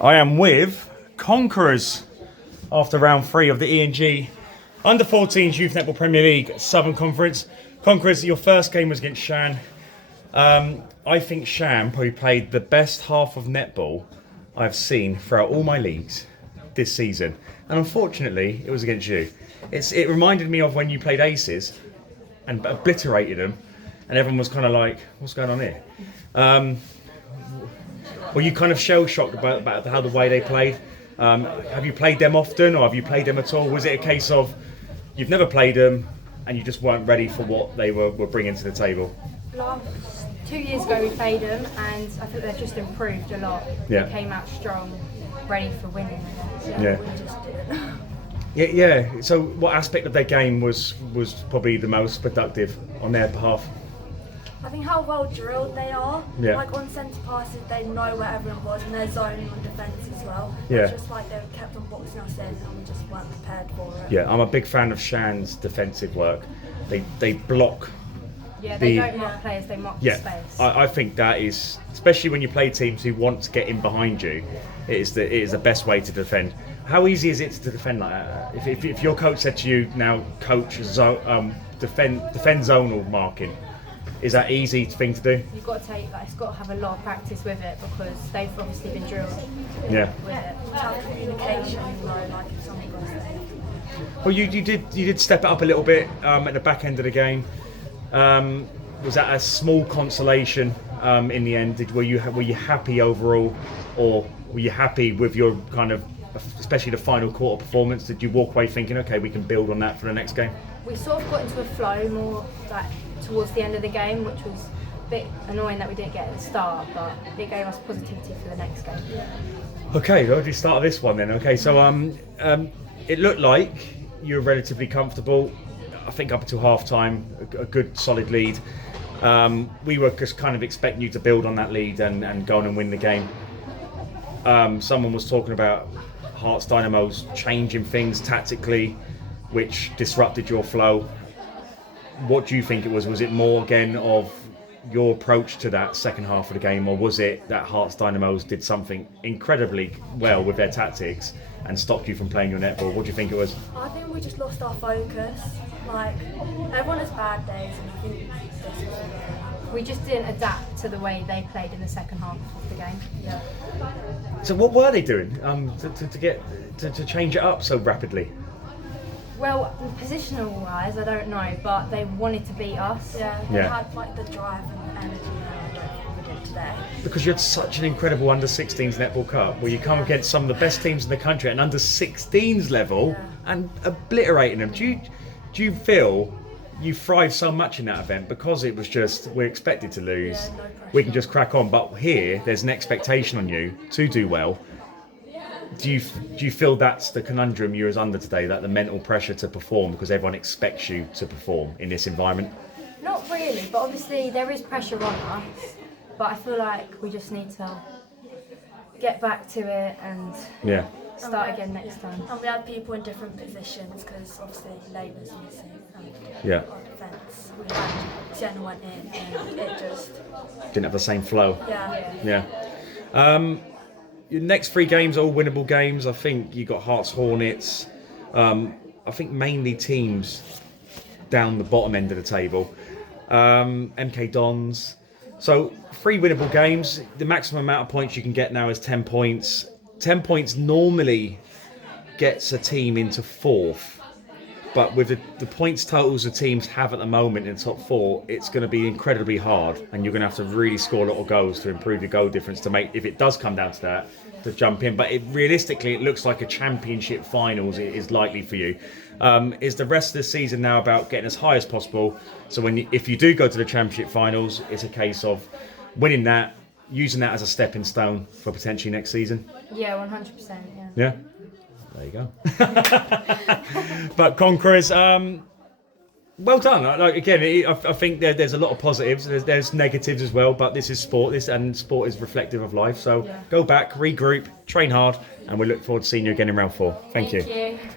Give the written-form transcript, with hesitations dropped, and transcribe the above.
I am with Conquerors after round 3 of the E&G Under 14s Youth Netball Premier League Southern Conference. Conquerors, your first game was against Shan. I think Shan probably played the best half of netball I've seen throughout all my leagues this season. And unfortunately, it was against you. It reminded me of when you played Aces and obliterated them, and everyone was kind of like, what's going on here? Were you kind of shell-shocked about how the way they played? Have you played them often, or have you played them at all? Was it a case of you've never played them and you just weren't ready for what they were bringing to the table? 2 years ago we played them, and I think they've just improved a lot. Yeah. They came out strong, ready for winning. Yeah. We just didn't. Yeah. So what aspect of their game was probably the most productive on their behalf? I think how well drilled they are. Yeah. Like on centre passes, they know where everyone was, and they're zoning on defence as well. Yeah. It's just like they kept on boxing us in, and we just weren't prepared for it. Yeah, I'm a big fan of Shan's defensive work. They block. Yeah, they don't mock players, they mock Yeah, space. I think that is, especially when you play teams who want to get in behind you, it is the best way to defend. How easy is it to defend like that? If your coach said to you, now coach, defend zonal marking, is that easy thing to do? You've got to it's got to have a lot of practice with it, because they've obviously been drilled Yeah. with it. Tough communication, like if someone goes there. Well, you did step it up a little bit at the back end of the game. Was that a small consolation in the end? Were you happy overall, or were you happy with your kind of, especially the final quarter performance? Did you walk away thinking, okay, we can build on that for the next game? We sort of got into a flow more like towards the end of the game, which was a bit annoying that we didn't get at the start, but it gave us positivity for the next game. Okay, well, let's start this one then. Okay, so it looked like you were relatively comfortable. I think up until half time, a good solid lead. We were just kind of expecting you to build on that lead and go on and win the game. Someone was talking about Herts Dynamos changing things tactically, which disrupted your flow. What do you think it was? Was it more again of your approach to that second half of the game, or was it that Herts Dynamos did something incredibly well with their tactics and stopped you from playing your netball? What do you think it was? I think we just lost our focus. Like, everyone has bad days, and I think this is it. We just didn't adapt to the way they played in the second half of the game. Yeah. So what were they doing to change it up so rapidly? Well, positional wise, I don't know, but they wanted to beat us. Yeah, they had like the drive and the energy that I don't think we did today. Because you had such an incredible under-16s netball cup, where you come against some of the best teams in the country at an under-16s level and obliterating them. Do you feel you thrived so much in that event because it was just, we're expected to lose, Yeah, no pressure. we can just crack on, but here there's an expectation on you to do well. Do you feel that's the conundrum you was under today, that the mental pressure to perform because everyone expects you to perform in this environment? Not really, but obviously there is pressure on us, but I feel like we just need to get back to it and start again next time. And we had people in different positions, because obviously Labour's missing. And Yeah. our defence, we had Jen went in, and it just Didn't have the same flow. yeah. Your next 3 games are all winnable games. I think you got Herts Hornets. I think mainly teams down the bottom end of the table. MK Dons. So 3 winnable games. The maximum amount of points you can get now is 10 points. 10 points normally gets a team into 4th. But with the points totals the teams have at the moment in the top 4, it's going to be incredibly hard, and you're going to have to really score a lot of goals to improve your goal difference to make, if it does come down to that, to jump in. But realistically, it looks like a championship finals is likely for you. Is the rest of the season now about getting as high as possible? So if you do go to the championship finals, it's a case of winning that, using that as a stepping stone for potentially next season? Yeah, 100%. Yeah? There you go. But Conquerors, well done. Like again, I think there's a lot of positives. There's negatives as well, but this is sport. And sport is reflective of life. So go back, regroup, train hard, and we look forward to seeing you again in round 4. Thank you. Thank you.